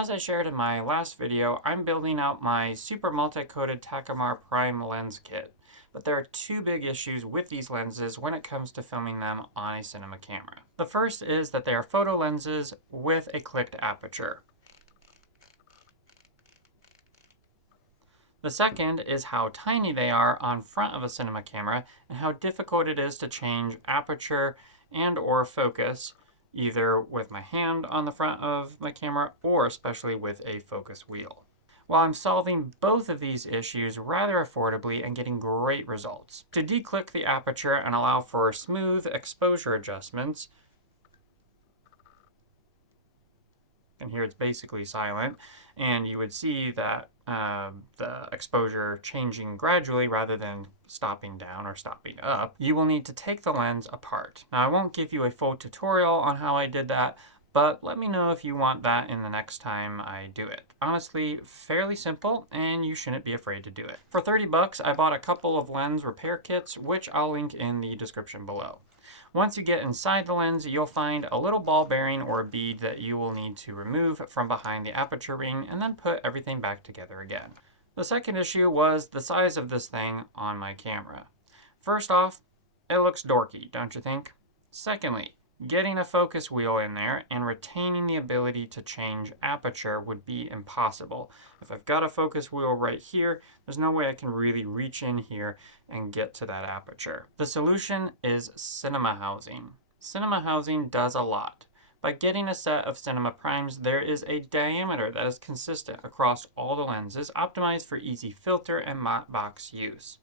As I shared in my last video, I'm building out my super multi-coated Takumar Prime lens kit. But there are two big issues with these lenses when it comes to filming them on a cinema camera. The first is that they are photo lenses with a clicked aperture. The second is how tiny they are on front of a cinema camera and how difficult it is to change aperture and or focus either with my hand on the front of my camera or especially with a focus wheel. While I'm solving both of these issues rather affordably and getting great results. To declick the aperture and allow for smooth exposure adjustments, and here it's basically silent, and you would see that the exposure changing gradually rather than stopping down or stopping up, you will need to take the lens apart. Now, I won't give you a full tutorial on how I did that, but let me know if you want that in the next time I do it. Honestly, fairly simple, and you shouldn't be afraid to do it. For 30 bucks, I bought a couple of lens repair kits, which I'll link in the description below. Once you get inside the lens, you'll find a little ball bearing or a bead that you will need to remove from behind the aperture ring and then put everything back together again. The second issue was the size of this thing on my camera. First off, it looks dorky, don't you think? Secondly, getting a focus wheel in there and retaining the ability to change aperture would be impossible. If I've got a focus wheel right here, there's no way I can really reach in here and get to that aperture. The solution is cinema housing. Cinema housing does a lot. By getting a set of cinema primes, there is a diameter that is consistent across all the lenses, optimized for easy filter and matte box use.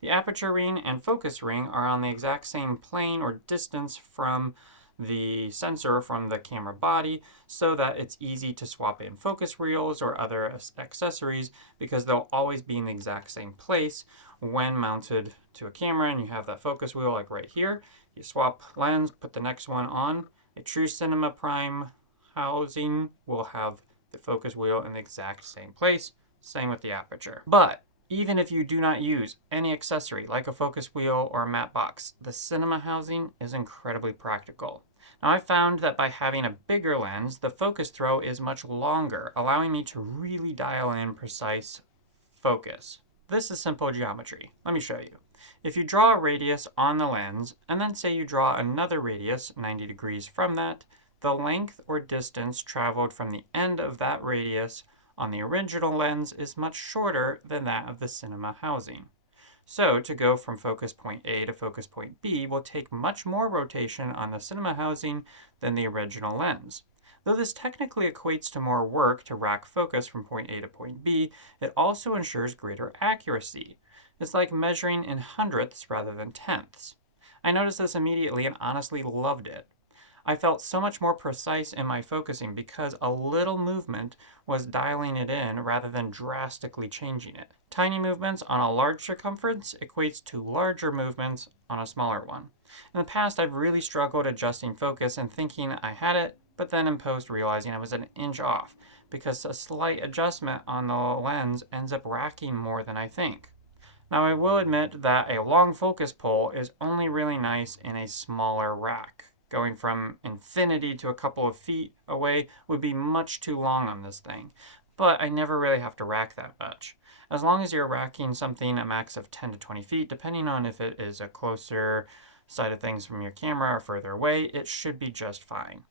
The aperture ring and focus ring are on the exact same plane or distance from the sensor from the camera body so that it's easy to swap in focus wheels or other accessories because they'll always be in the exact same place when mounted to a camera. And you have that focus wheel like right here. You swap lens, put the next one on. A true cinema prime housing will have the focus wheel in the exact same place. Same with the aperture. But even if you do not use any accessory like a focus wheel or a matte box, the cinema housing is incredibly practical. Now, I found that by having a bigger lens, the focus throw is much longer, allowing me to really dial in precise focus. This is simple geometry. Let me show you. If you draw a radius on the lens, and then say you draw another radius 90 degrees from that, the length or distance traveled from the end of that radius on the original lens is much shorter than that of the cinema housing. So to go from focus point A to focus point B will take much more rotation on the cinema housing than the original lens. Though this technically equates to more work to rack focus from point A to point B, it also ensures greater accuracy. It's like measuring in hundredths rather than tenths. I noticed this immediately and honestly loved it. I felt so much more precise in my focusing because a little movement was dialing it in rather than drastically changing it. Tiny movements on a large circumference equates to larger movements on a smaller one. In the past, I've really struggled adjusting focus and thinking I had it, but then in post realizing I was an inch off because a slight adjustment on the lens ends up racking more than I think. Now, I will admit that a long focus pull is only really nice in a smaller rack. Going from infinity to a couple of feet away would be much too long on this thing, but I never really have to rack that much. As long as you're racking something a max of 10 to 20 feet, depending on if it is a closer side of things from your camera or further away, it should be just fine.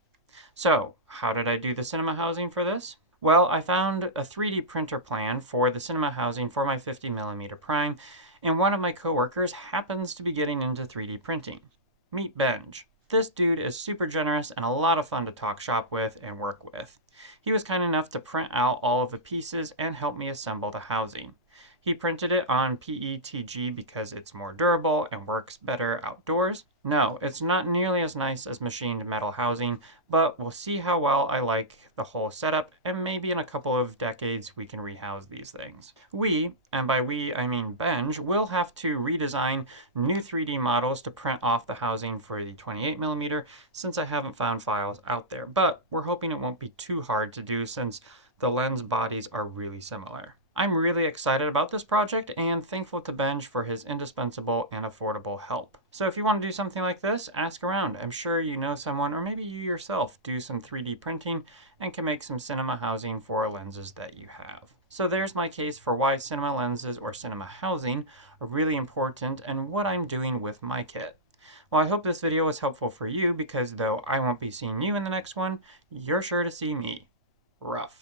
So, how did I do the cinema housing for this? Well, I found a 3D printer plan for the cinema housing for my 50mm prime, and one of my coworkers happens to be getting into 3D printing. Meet Benj. This dude is super generous and a lot of fun to talk shop with and work with. He was kind enough to print out all of the pieces and help me assemble the housing. He printed it on PETG because it's more durable and works better outdoors. No, it's not nearly as nice as machined metal housing, but we'll see how well I like the whole setup, and maybe in a couple of decades we can rehouse these things. We, and by we I mean Benj, will have to redesign new 3D models to print off the housing for the 28mm since I haven't found files out there, but we're hoping it won't be too hard to do since the lens bodies are really similar. I'm really excited about this project and thankful to Benj for his indispensable and affordable help. So if you want to do something like this, ask around. I'm sure you know someone, or maybe you yourself do some 3D printing and can make some cinema housing for lenses that you have. So there's my case for why cinema lenses or cinema housing are really important and what I'm doing with my kit. Well, I hope this video was helpful for you because though I won't be seeing you in the next one, you're sure to see me. Rough.